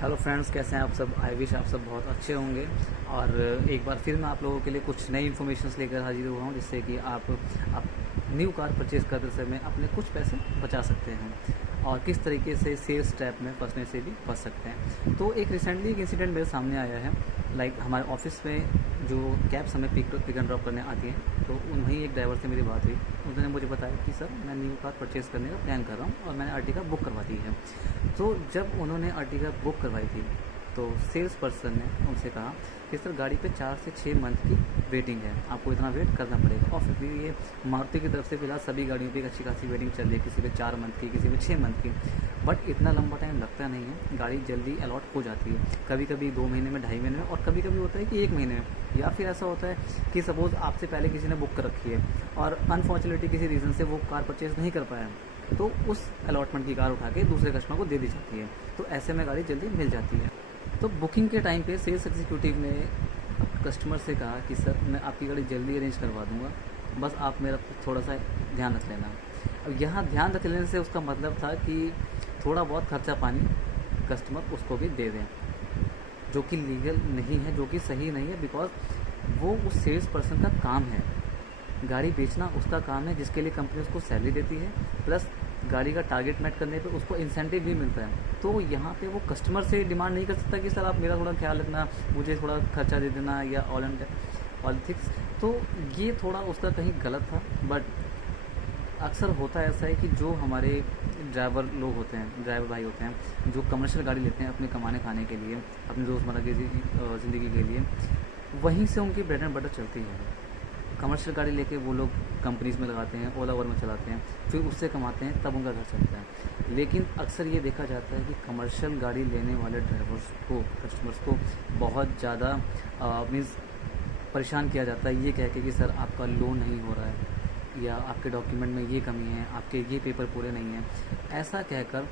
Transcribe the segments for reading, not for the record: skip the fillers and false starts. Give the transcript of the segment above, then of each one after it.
Hello friends, कैसे हैं आप सब। आई विश आप सब बहुत अच्छे होंगे। और एक बार फिर मैं आप लोगों के लिए कुछ नई इन्फॉर्मेशंस लेकर हाजिर हुआ हूँ, जिससे कि आप न्यू कार परचेज़ करते समय अपने कुछ पैसे बचा सकते हैं और किस तरीके से सेल्स ट्रैप में फंसने से भी बच सकते हैं। तो एक रिसेंटली एक इंसिडेंट मेरे सामने आया है। हमारे ऑफिस में जो कैब्स हमें पिक एंड ड्रॉप करने आती हैं, तो वहीं एक ड्राइवर से मेरी बात हुई। उन्होंने मुझे बताया कि सर, मैं न्यू कार परचेज़ करने का प्लान कर रहा हूँ और मैंने अर्टिगा बुक करवा दी है। तो जब उन्होंने अर्टिगा बुक करवाई थी, तो सेल्स पर्सन ने उनसे कहा कि सर, गाड़ी पे 4 से 6 मंथ की वेटिंग है, आपको इतना वेट करना पड़ेगा। और फिर भी ये मारुति की तरफ से फिलहाल सभी गाड़ियों पे एक अच्छी खासी वेटिंग चल रही है, किसी पे 4 मंथ की, किसी पे 6 मंथ की। बट इतना लंबा टाइम लगता नहीं है, गाड़ी जल्दी अलॉट हो जाती है। कभी कभी 2 महीने में, 2.5 महीने में, और कभी कभी होता है कि 1 महीने में। या फिर ऐसा होता है कि सपोज़ आपसे पहले किसी ने बुक कर रखी है और अनफॉर्चुनेटली किसी रीज़न से वो कार परचेज़ नहीं कर पाया, तो उस अलॉटमेंट की कार उठा के दूसरे कस्टमर को दे दी जाती है। तो ऐसे में गाड़ी जल्दी मिल जाती है। तो बुकिंग के टाइम पे सेल्स एग्जीक्यूटिव ने कस्टमर से कहा कि सर, मैं आपकी गाड़ी जल्दी अरेंज करवा दूंगा, बस आप मेरा थोड़ा सा ध्यान रख लेना। अब यहाँ ध्यान रख लेने से उसका मतलब था कि थोड़ा बहुत खर्चा पानी कस्टमर उसको भी दे दें, जो कि लीगल नहीं है, जो कि सही नहीं है। बिकॉज वो उस सेल्स पर्सन का काम है, गाड़ी बेचना उसका काम है, जिसके लिए कंपनी उसको सैलरी देती है, प्लस गाड़ी का टारगेट मेट करने पे उसको इंसेंटिव भी मिलता है। तो यहाँ पे वो कस्टमर से डिमांड नहीं कर सकता कि सर, आप मेरा थोड़ा ख्याल रखना, मुझे थोड़ा खर्चा दे देना, या ऑल एंड पॉलिटिक्स। तो ये थोड़ा उसका कहीं गलत था। बट अक्सर होता ऐसा है कि जो हमारे ड्राइवर लोग होते हैं, ड्राइवर भाई होते हैं, जो कमर्शियल गाड़ी लेते हैं अपने कमाने खाने के लिए, अपनी रोज़मर्रा की ज़िंदगी के लिए, वहीं से उनकी ब्रेड एंड बटर चलती है। कमर्शियल गाड़ी लेके वो लोग कंपनीज़ में लगाते हैं, ओला ओवर में चलाते हैं, फिर उससे कमाते हैं, तब उनका घर चलता है। लेकिन अक्सर ये देखा जाता है कि कमर्शियल गाड़ी लेने वाले ड्राइवर्स को, कस्टमर्स को बहुत ज़्यादा मीन्स परेशान किया जाता है, ये कह के कि सर, आपका लोन नहीं हो रहा है, या आपके डॉक्यूमेंट में ये कमी है, आपके ये पेपर पूरे नहीं हैं। ऐसा कहकर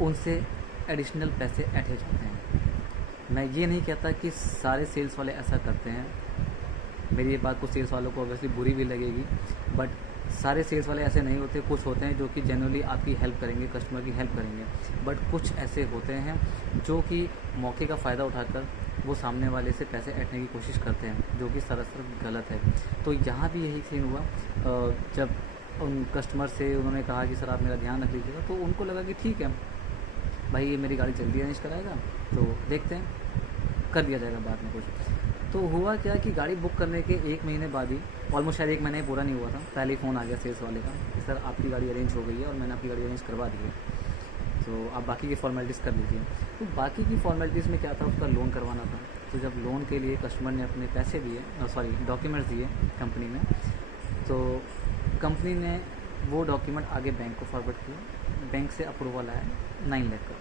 उनसे एडिशनल पैसे ऐंठे जाते हैं। मैं ये नहीं कहता कि सारे सेल्स वाले ऐसा करते हैं, मेरी ये बात कुछ सेल्स वालों को ऑब्वियसली बुरी भी लगेगी, बट सारे सेल्स वाले ऐसे नहीं होते। कुछ होते हैं जो कि जेन्युइनली आपकी हेल्प करेंगे, कस्टमर की हेल्प करेंगे, बट कुछ ऐसे होते हैं जो कि मौके का फ़ायदा उठाकर वो सामने वाले से पैसे ऐंठने की कोशिश करते हैं, जो कि सरासर गलत है। तो यहाँ भी यही सीन हुआ। जब उन कस्टमर से उन्होंने कहा कि सर, आप मेरा ध्यान रख लीजिएगा, तो उनको लगा कि ठीक है भाई, ये मेरी गाड़ी जल्दी अरेंज कराएगा, तो देखते हैं, कर दिया जाएगा बाद में कुछ। तो हुआ क्या कि गाड़ी बुक करने के 1 महीने बाद ही, ऑलमोस्ट शायद 1 महीने पूरा नहीं हुआ था, पहले ही फ़ोन आ गया सेल्स वाले का कि सर, आपकी गाड़ी अरेंज हो गई है और मैंने आपकी गाड़ी अरेंज करवा दी है, तो आप बाकी की फॉर्मेलिटीज़ कर लीजिए। तो बाकी की फॉर्मेलिटीज़ में क्या था, उसका लोन करवाना था। तो जब लोन के लिए कस्टमर ने अपने पैसे दिए, डॉक्यूमेंट्स दिए कंपनी में, तो कंपनी ने वो डॉक्यूमेंट आगे बैंक को फॉरवर्ड किया। बैंक से अप्रूवल आया 9 लाख का।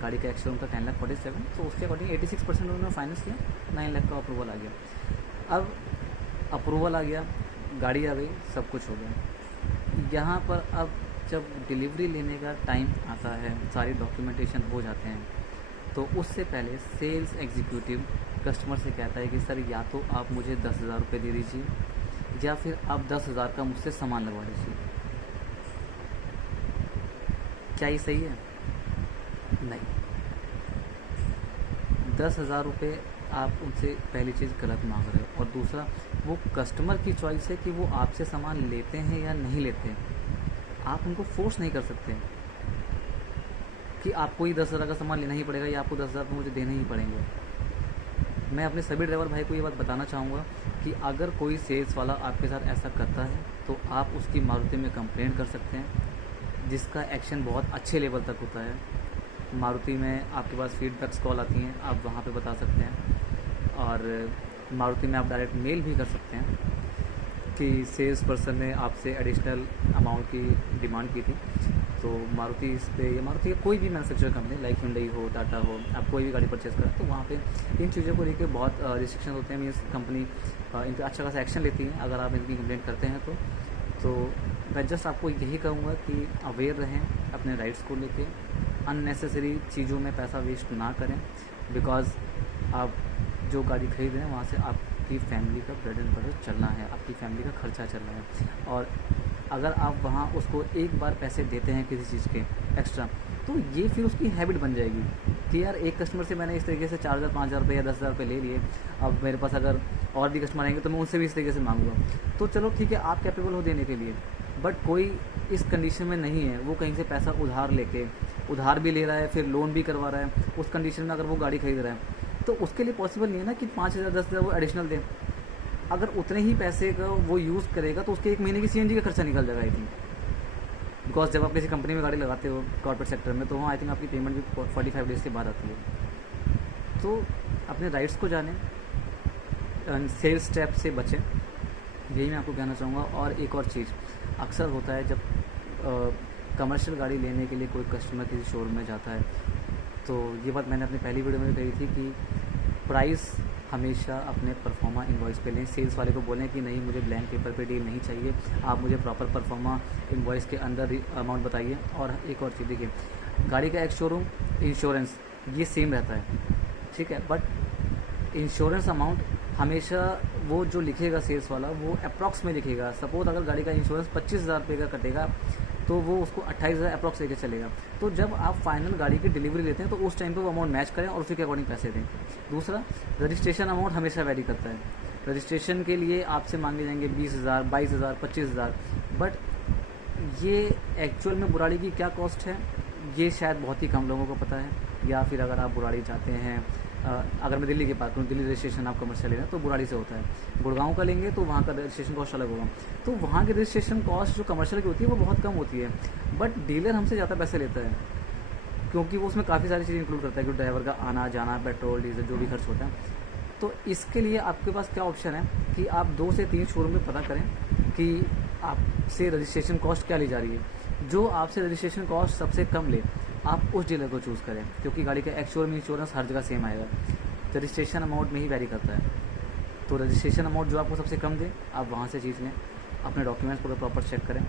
गाड़ी का एक्चुअल उनका 10,47,000, तो उसके अकॉर्डिंग 86% उन्होंने फाइनेंस किया, 9 लाख का अप्रूवल आ गया। अब अप्रूवल आ गया, गाड़ी आ गई, सब कुछ हो गया। यहाँ पर अब जब डिलीवरी लेने का टाइम आता है, सारी डॉक्यूमेंटेशन हो जाते हैं, तो उससे पहले सेल्स एग्जीक्यूटिव कस्टमर से कहता है कि सर, या तो आप मुझे 10,000 रुपये दे दीजिए, या फिर आप 10,000 का मुझसे सामान लगवा लीजिए। क्या ये सही है? नहीं। 10,000 रुपये आप उनसे पहली चीज़ गलत मांग रहे हो, और दूसरा, वो कस्टमर की चॉइस है कि वो आपसे सामान लेते हैं या नहीं लेते हैं। आप उनको फोर्स नहीं कर सकते कि आपको ही 10,000 का सामान लेना ही पड़ेगा, या आपको 10,000 मुझे देने ही पड़ेंगे। मैं अपने सभी ड्राइवर भाई को ये बात बताना चाहूँगा कि अगर कोई सेल्स वाला आपके साथ ऐसा करता है, तो आप उसकी मारुति में कंप्लेंट कर सकते हैं, जिसका एक्शन बहुत अच्छे लेवल तक होता है। मारुति में आपके पास फीडबैक्स कॉल आती हैं, आप वहाँ पे बता सकते हैं। और मारुति में आप डायरेक्ट मेल भी कर सकते हैं कि सेल्स पर्सन ने आपसे एडिशनल अमाउंट की डिमांड की थी। तो मारुति इस पे, या मारुति या कोई भी मैन्युफैक्चर कंपनी, लाइक हुंडई हो, टाटा हो, आप कोई भी गाड़ी परचेज़ करें, तो वहाँ पे इन चीज़ों को लेकर बहुत रिस्ट्रिक्शन होते हैं। मीन्स कंपनी इन पर अच्छा खासा एक्शन लेती है अगर आप इनकी कंप्लेंट करते हैं तो मैं जस्ट आपको यही कहूँगा कि अवेयर रहें अपने राइट्स को लेके, अननेसेसरी चीज़ों में पैसा वेस्ट ना करें। बिकॉज़ आप जो गाड़ी खरीद रहे हैं, वहाँ से आपकी फैमिली का ब्रेड एंड बटर चलना है, आपकी फैमिली का खर्चा चलना है। और अगर आप वहाँ उसको एक बार पैसे देते हैं किसी चीज़ के एक्स्ट्रा, तो ये फिर उसकी हैबिट बन जाएगी कि यार एक कस्टमर से मैंने इस तरीके से 4,000 5,000 रुपये या 10,000 रुपये ले लिए, अब मेरे पास अगर और भी कस्टमर आएंगे तो मैं उनसे भी इस तरीके से मांगूंगा। तो चलो ठीक है, आप कैपेबल हो देने के लिए, बट कोई इस कंडीशन में नहीं है, वो कहीं से पैसा उधार भी ले रहा है, फिर लोन भी करवा रहा है, उस कंडीशन में अगर वो गाड़ी खरीद रहा है तो उसके लिए पॉसिबल नहीं है ना कि 5,000 10,000 वो एडिशनल दे। अगर उतने ही पैसे का वो यूज़ करेगा तो उसके एक महीने की CNG का खर्चा निकल जाएगा आई थिंक। बिकॉज जब आप किसी कंपनी में गाड़ी लगाते हो कॉर्पोरेट सेक्टर में, तो वहाँ आई थिंक आपकी पेमेंट भी 45 डेज़ के बाद आती है। तो अपने राइट्स को जानें, सेल्स स्टेप से बचें, यही मैं आपको कहना चाहूँगा। और एक और चीज़, अक्सर होता है जब कमर्शियल गाड़ी लेने के लिए कोई कस्टमर किसी शोरूम में जाता है, तो ये बात मैंने अपनी पहली वीडियो में भी कही थी कि प्राइस हमेशा अपने परफॉर्मा इनवॉइस पे लें। सेल्स वाले को बोलें कि नहीं, मुझे ब्लैंक पेपर पे डील नहीं चाहिए, आप मुझे प्रॉपर परफॉर्मा इनवॉइस के अंदर अमाउंट बताइए। और एक और चीज़ देखिए, गाड़ी का एक शोरूम, इंश्योरेंस, ये सेम रहता है, ठीक है, बट इंश्योरेंस अमाउंट हमेशा वो जो लिखेगा सेल्स वाला वो अप्रॉक्स में लिखेगा। सपोज अगर गाड़ी का इंश्योरेंस 25,000 रुपये का कटेगा तो वो उसको 28,000 अप्रॉक्स लेके चलेगा। तो जब आप फाइनल गाड़ी की डिलीवरी लेते हैं तो उस टाइम पे वो अमाउंट मैच करें और उसी के अकॉर्डिंग पैसे दें। दूसरा, रजिस्ट्रेशन अमाउंट हमेशा वैरी करता है। रजिस्ट्रेशन के लिए आपसे मांगे जाएंगे 20,000, 22,000, 25,000, बट ये एक्चुअल में बुराड़ी की क्या कॉस्ट है ये शायद बहुत ही कम लोगों को पता है। या फिर अगर आप बुराड़ी चाहते हैं, अगर मैं दिल्ली की बात करूँ, दिल्ली रजिस्ट्रेशन आप कमर्शियल ले रहे हैं तो बुराड़ी से होता है। गुड़गांव का लेंगे तो वहाँ का रजिस्ट्रेशन कॉस्ट अलग होगा। तो वहाँ की रजिस्ट्रेशन कॉस्ट जो कमर्शियल की होती है वो बहुत कम होती है, बट डीलर हमसे ज़्यादा पैसे लेता है क्योंकि वो उसमें काफ़ी सारी चीज़ें इंक्लूड करता है कि ड्राइवर का आना जाना, पेट्रोल डीजल जो भी खर्च होता है। तो इसके लिए आपके पास क्या ऑप्शन है कि आप 2 से 3 शोरूम में पता करें कि आपसे रजिस्ट्रेशन कॉस्ट क्या ली जा रही है। जो आपसे रजिस्ट्रेशन कॉस्ट सबसे कम ले, आप उस डीलर को चूज़ करें, क्योंकि गाड़ी का एक्चुअल में इंश्योरेंस हर जगह सेम आएगा, रजिस्ट्रेशन अमाउंट में ही वैरी करता है। तो रजिस्ट्रेशन अमाउंट जो आपको सबसे कम दे, आप वहाँ से चीज़ लें। अपने डॉक्यूमेंट्स पूरा प्रॉपर चेक करें।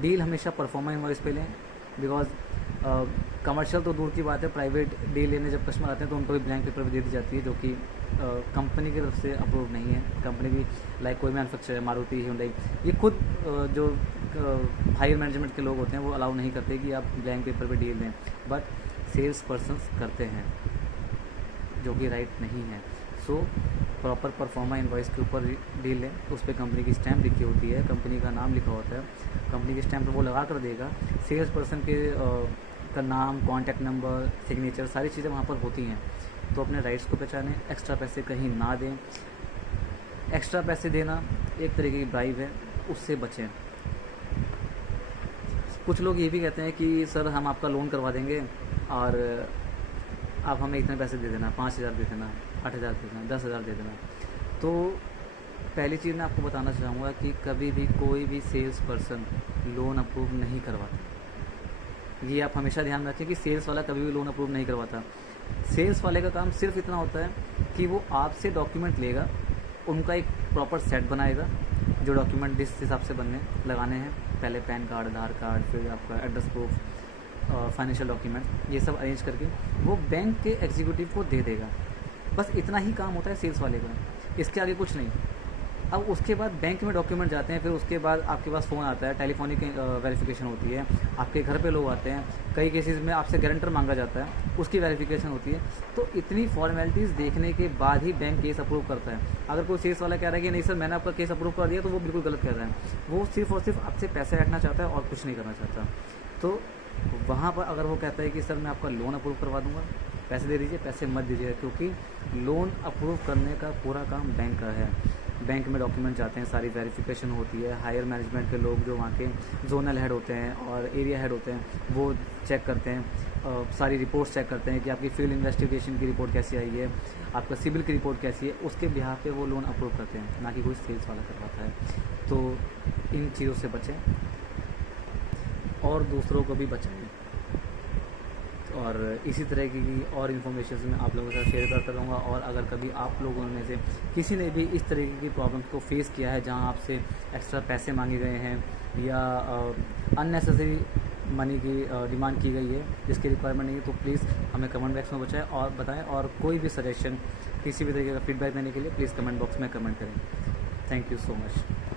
डील हमेशा परफॉर्मा इनवॉइस पे लें, बिकॉज कमर्शियल तो दूर की बात है, प्राइवेट डील लेने जब कस्टमर आते हैं तो उनको भी ब्लैंक पेपर भी दे दी जाती है, जो कि कंपनी की तरफ से अप्रूव नहीं है। कंपनी भी लाइक कोई मैन्युफैक्चरर है, मारुति, हुंडई, ये खुद जो हायर मैनेजमेंट के लोग होते हैं वो अलाउ नहीं करते कि आप ब्लैंक पेपर पे डील दें, बट सेल्स पर्सन्स करते हैं, जो कि राइट नहीं है। सो प्रॉपर परफॉर्मा इनवॉइस के ऊपर डील लें, उस पर कंपनी की स्टैंप लिखी होती है, कंपनी का नाम लिखा होता है, कंपनी की स्टैंप वो लगा कर देगा। सेल्स पर्सन के का नाम, कॉन्टैक्ट नंबर, सिग्नेचर, सारी चीज़ें वहाँ पर होती हैं। तो अपने राइट्स को पहचानें, एक्स्ट्रा पैसे कहीं ना दें। एक्स्ट्रा पैसे देना एक तरीके की ब्राइब है, उससे बचें। कुछ लोग ये भी कहते हैं कि सर हम आपका लोन करवा देंगे और आप हमें इतने पैसे दे देना, 5,000 दे देना, 8,000 दे देना, 10,000 दे देना। तो पहली चीज़ मैं आपको बताना चाहूँगा कि कभी भी कोई भी सेल्स पर्सन लोन अप्रूव नहीं करवाता। ये आप हमेशा ध्यान रखें कि सेल्स वाला कभी भी लोन अप्रूव नहीं करवाता। सेल्स वाले का काम सिर्फ इतना होता है कि वो आपसे डॉक्यूमेंट लेगा, उनका एक प्रॉपर सेट बनाएगा, जो डॉक्यूमेंट जिस हिसाब से लगाने हैं, पहले पैन कार्ड, आधार कार्ड, फिर आपका एड्रेस प्रूफ, फाइनेंशियल डॉक्यूमेंट, ये सब अरेंज करके वो बैंक के एग्जीक्यूटिव को दे देगा। बस इतना ही काम होता है सेल्स वाले का, इसके आगे कुछ नहीं। अब उसके बाद बैंक में डॉक्यूमेंट जाते हैं, फिर उसके बाद आपके पास फ़ोन आता है, टेलीफोनिक वेरिफिकेशन होती है, आपके घर पे लोग आते हैं, कई केसेस में आपसे गारंटर मांगा जाता है, उसकी वेरिफिकेशन होती है। तो इतनी फॉर्मेलिटीज़ देखने के बाद ही बैंक केस अप्रूव करता है। अगर कोई सेल्स वाला कह रहा है कि नहीं सर मैंने आपका केस अप्रूव कर दिया, तो वो बिल्कुल गलत कह रहा है। वो सिर्फ और सिर्फ आपसे पैसे हटना चाहता है और कुछ नहीं करना चाहता। तो वहाँ पर अगर वो कहता है कि सर मैं आपका लोन अप्रूव करवा दूँगा, पैसे दे दीजिए, पैसे मत दीजिए, क्योंकि लोन अप्रूव करने का पूरा काम बैंक का है। बैंक में डॉक्यूमेंट जाते हैं, सारी वेरिफिकेशन होती है, हायर मैनेजमेंट के लोग जो वहाँ के जोनल हेड होते हैं और एरिया हेड होते हैं वो चेक करते हैं, सारी रिपोर्ट्स चेक करते हैं कि आपकी फील्ड इन्वेस्टिगेशन की रिपोर्ट कैसी आई है, आपका सिविल की रिपोर्ट कैसी है, उसके बिहाफ पे वो लोन अप्रूव करते हैं, ना कि कोई सेल्स वाला करवाता है। तो इन चीज़ों से बचें और दूसरों को भी बचाएं। और इसी तरह की और इन्फॉर्मेशन मैं आप लोगों के साथ शेयर करता रहूँगा। और अगर कभी आप लोगों में से किसी ने भी इस तरीके की प्रॉब्लम्स को फेस किया है, जहाँ आपसे एक्स्ट्रा पैसे मांगे गए हैं या अननेसेसरी मनी की डिमांड की गई है जिसकी रिक्वायरमेंट नहीं है, तो प्लीज़ हमें कमेंट बॉक्स में बताएं। और कोई भी सजेशन, किसी भी तरीके का फीडबैक देने के लिए प्लीज़ कमेंट बॉक्स में कमेंट करें। Thank you so much.